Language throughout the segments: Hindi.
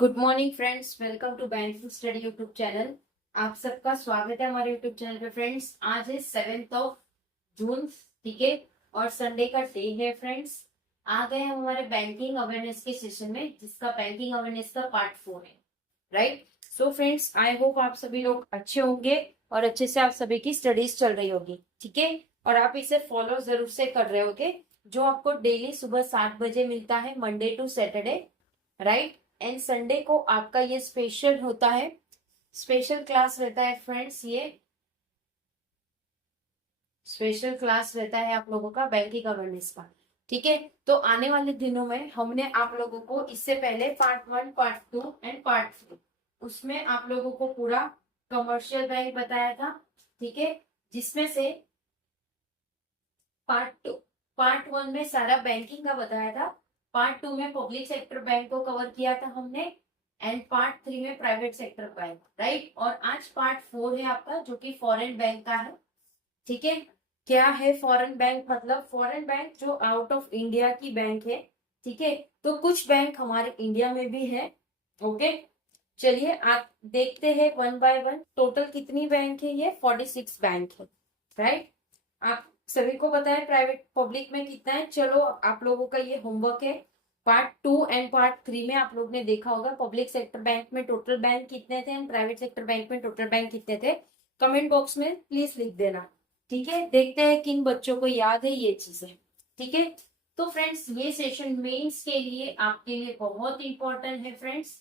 Good morning friends, welcome to banking study YouTube channel. आप सबका स्वागत है हमारे यूट्यूब चैनल पे। फ्रेंड्स, आज है 7 जून, ठीक है, और संडे का डे है। फ्रेंड्स, आ गए हम हमारे बैंकिंग अवेयरनेस के सेशन में, जिसका बैंकिंग अवेयरनेस का पार्ट 4 है। Right. So friends, I hope आप सभी लोग अच्छे होंगे और अच्छे से आप सभी की स्टडीज चल रही होगी, ठीक है, और आप इसे फॉलो जरूर से कर रहे होगे, जो आपको डेली सुबह 7 बजे मिलता है, Monday to Saturday. Right. And Sunday को आपका ये स्पेशल होता है, स्पेशल क्लास रहता है। फ्रेंड्स, ये स्पेशल क्लास रहता है आप लोगों का बैंकिंग अवेयरनेस का, ठीक है। तो आने वाले दिनों में हमने आप लोगों को इससे पहले पार्ट 1, पार्ट 2 एंड पार्ट 3, उसमें आप लोगों को पूरा कमर्शियल बैंक बताया था, ठीक है, जिसमें से पार्ट 1 में सारा बैंकिंग का बताया था, पार्ट 2 में पब्लिक सेक्टर बैंक को कवर किया था हमने, एंड पार्ट 3 में प्राइवेट सेक्टर बैंक। राइट। और आज पार्ट 4 है आपका, जो कि फॉरेन बैंक का है, ठीक है। क्या है फॉरेन बैंक? मतलब फॉरेन बैंक जो आउट ऑफ इंडिया की बैंक है, ठीक है। तो कुछ बैंक हमारे इंडिया में भी है। ओके, चलिए आप देखते हैं वन बाय वन। टोटल कितनी बैंक है? ये 46 बैंक है। राइट। आप सभी को पता है प्राइवेट पब्लिक में कितना है। चलो, आप लोगों का ये होमवर्क है। पार्ट 2 एंड पार्ट 3 में आप लोग ने देखा होगा पब्लिक सेक्टर बैंक में टोटल बैंक कितने थे एंड प्राइवेट सेक्टर बैंक में टोटल बैंक कितने थे। कमेंट बॉक्स में प्लीज लिख देना, ठीक है। देखते हैं किन बच्चों को याद है ये चीजें, ठीक है। तो फ्रेंड्स, ये सेशन मेंस के लिए आपके लिए बहुत इंपॉर्टेंट है फ्रेंड्स,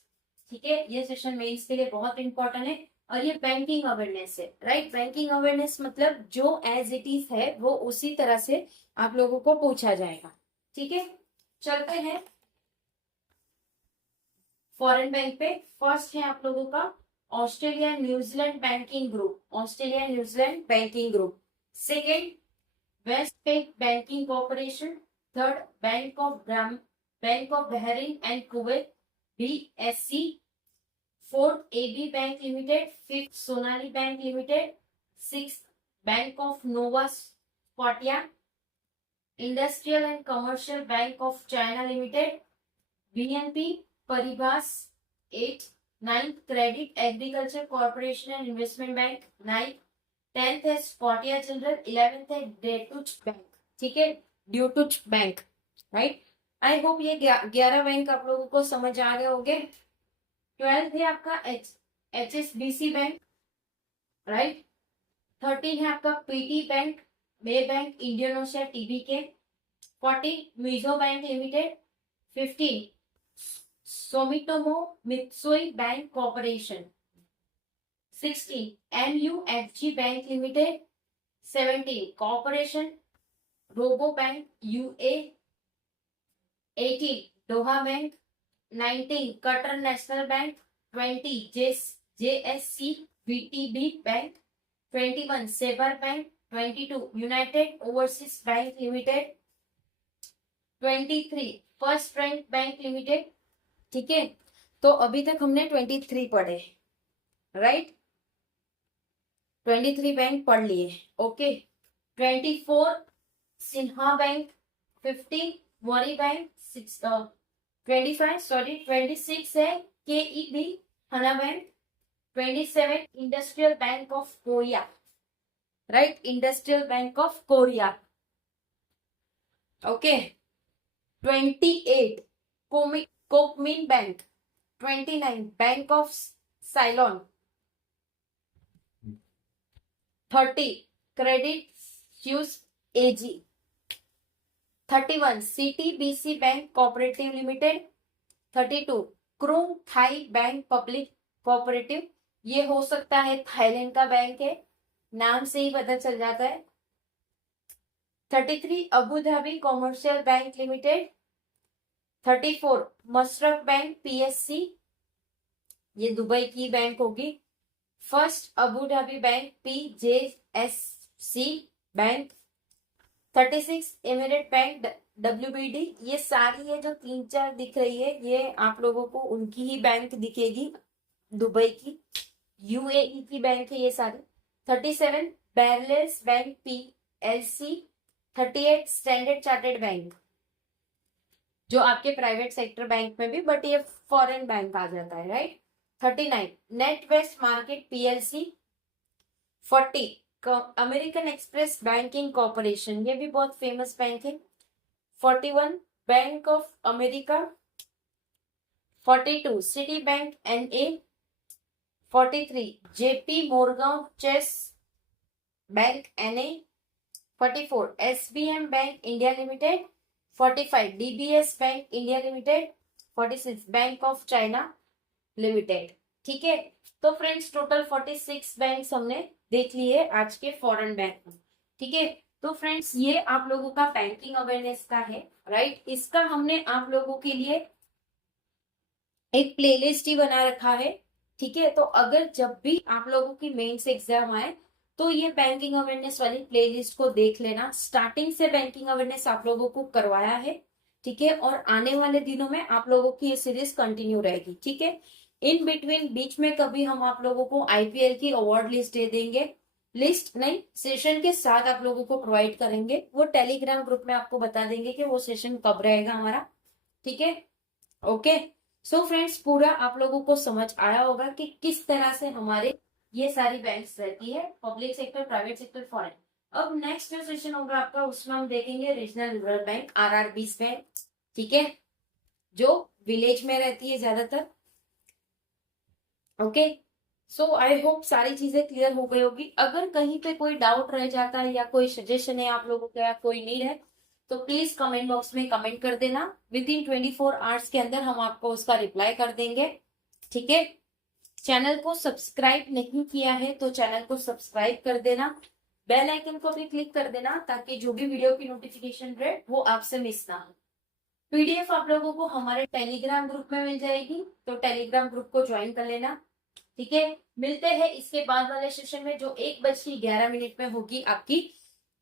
ठीक है। ये सेशन मेंस के लिए बहुत इंपॉर्टेंट है। और ये बैंकिंग अवेयरनेस है। राइट। बैंकिंग अवेयरनेस मतलब जो एज इट इज है वो उसी तरह से आप लोगों को पूछा जाएगा, ठीक है। चलते हैं फॉरेन बैंक पे। फर्स्ट है आप लोगों का Australia New Zealand banking group, Australia New Zealand banking group. Second, West Bank banking corporation. Third, bank of Bahrain and Kuwait, BSC। Fourth, AB bank limited. Fifth, Sonali bank limited. Six, bank of Nova Scotia. Industrial and commercial bank of China limited, BNP परिभास। Eight, ninth, credit agriculture corporation and investment bank, ninth. Tenth है स्कॉटिया चिल्ड्रन। 11th है ड्यूटुच बैंक, ठीक है, ड्यूटुच बैंक। राइट। आई होप ये 11 बैंक आप लोगों को समझ आ गए होंगे। 12th है आपका HSBC बैंक। राइट। 13 है आपका PT bank, bay bank, Indian ocean, TBK। 14, Mizuho bank limited. 15, Sumitomo Mitsui bank corporation. 16, MUFG bank limited. 17, corporation Rabobank UA। 18, Doha bank. 19, Qatar national bank. 20, JSC VTB bank. 21, Sberbank. 22, united overseas bank limited. 23, first rand bank limited, ठीक है। तो अभी तक हमने 23 पढ़े। राइट। 23 बैंक पढ़ लिए। Okay. 24, Shinhan bank. 50, Woori bank. 25 sorry 26 है KEB Hana bank. 27, industrial bank of Korea. Right. Industrial bank of Korea. Okay. 28, Kookmin bank. 29, bank of Ceylon. 30, credit Suisse AG। 31, CTBC bank cooperative limited. 32, Krung Thai bank public cooperative. ये हो सकता है थाईलैंड का बैंक है, नाम से ही पता चल जाता है। 33, Abu Dhabi commercial bank limited. 34, Musharraf bank PSC, ये दुबई की बैंक होगी। First Abu Dhabi bank PJSC bank. 36, emirate bank WBD। ये सारी है जो 3-4 दिख रही है, ये आप लोगों को उनकी ही बैंक दिखेगी, दुबई की, UAE की बैंक है ये सारी। 37, Barclays bank PLC। 38, standard chartered bank. जो आपके प्राइवेट सेक्टर बैंक में भी, बट ये फॉरेन बैंक आ जाता है, right. 39 NatWest market PLC. 40 American Express Banking Corporation, ये भी बहुत फेमस बैंक है। 41 Bank of America. 42 Citibank NA. 43 JP Morgan Chase Bank NA. 44 SBM Bank India Limited. 45 DBS Bank India Limited. 46 Bank of China Limited. ठीक है, तो फ्रेंड्स टोटल 46 बैंक्स हमने देख लिए आज के फॉरेन बैंक में। ठीक है, तो फ्रेंड्स ये आप लोगों का बैंकिंग अवेयरनेस का है, राइट। इसका हमने आप लोगों के लिए एक प्लेलिस्ट ही बना रखा है। ठीक है, तो अगर जब भी आप लोगों की मेंस एग्जाम आए तो ये बैंकिंग अवेयरनेस वाली प्लेलिस्ट को देख लेना। स्टार्टिंग से बैंकिंग अवेयरनेस आप लोगों को करवाया है, ठीक है, और आने वाले दिनों में आप लोगों की ये सीरीज कंटिन्यू रहेगी। ठीक है, इन बिटवीन बीच में कभी हम आप लोगों को आईपीएल की अवार्ड लिस्ट दे देंगे, लिस्ट नहीं, सेशन के साथ आप लोगों को प्रोवाइड करेंगे। वो टेलीग्राम ग्रुप में आपको बता देंगे कि वो सेशन कब रहेगा हमारा। ठीक है, ओके। सो फ्रेंड्स पूरा आप लोगों को समझ आया होगा कि किस तरह से हमारे ये सारी बैंक्स रहती है, public sector, private sector, foreign. अब नेक्स्ट जो सेशन होगा आपका उसमें हम देखेंगे regional rural bank, RRBs bank. ठीक है, जो विलेज में रहती है ज्यादातर। ओके, सो आई होप सारी चीजें क्लियर हो गई होगी। अगर कहीं पे कोई डाउट रह जाता है या कोई सजेशन है आप लोगों का, कोई नीड है, तो प्लीज कमेंट बॉक्स में कमेंट कर देना। विद इन 24 आवर्स के अंदर हम आपको उसका रिप्लाई कर देंगे। ठीक है, चैनल को सब्सक्राइब नहीं किया है तो चैनल को सब्सक्राइब कर देना, बेल आइकन को भी क्लिक कर देना ताकि जो भी वीडियो की नोटिफिकेशन रहे वो आपसे मिस ना हो। पीडीएफ आप लोगों को हमारे टेलीग्राम ग्रुप में मिल जाएगी, तो टेलीग्राम ग्रुप को ज्वाइन कर लेना। ठीक है, मिलते हैं इसके बाद वाले सेशन में जो 1:11 में होगी आपकी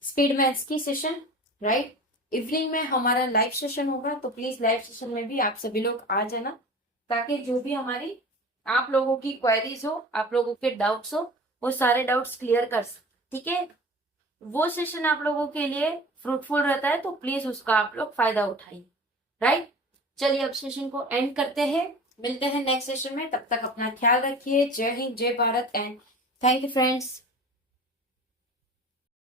स्पीड मैथ्स की सेशन, राइट। इवनिंग में हमारा लाइव सेशन होगा, तो प्लीज लाइव सेशन में भी आप सभी लोग आ जाना ताकि जो भी हमारी आप लोगों की क्वेरीज हो, आप लोगों के डाउट्स हो, वो सारे डाउट्स क्लियर कर सकते। ठीक है, वो सेशन आप लोगों के लिए फ्रूटफुल रहता है, तो प्लीज उसका आप लोग फायदा उठाइए, राइट। चलिए अब सेशन को एंड करते हैं, मिलते हैं नेक्स्ट सेशन में। तब तक अपना ख्याल रखिए। जय हिंद, जय Bharat and thank you friends.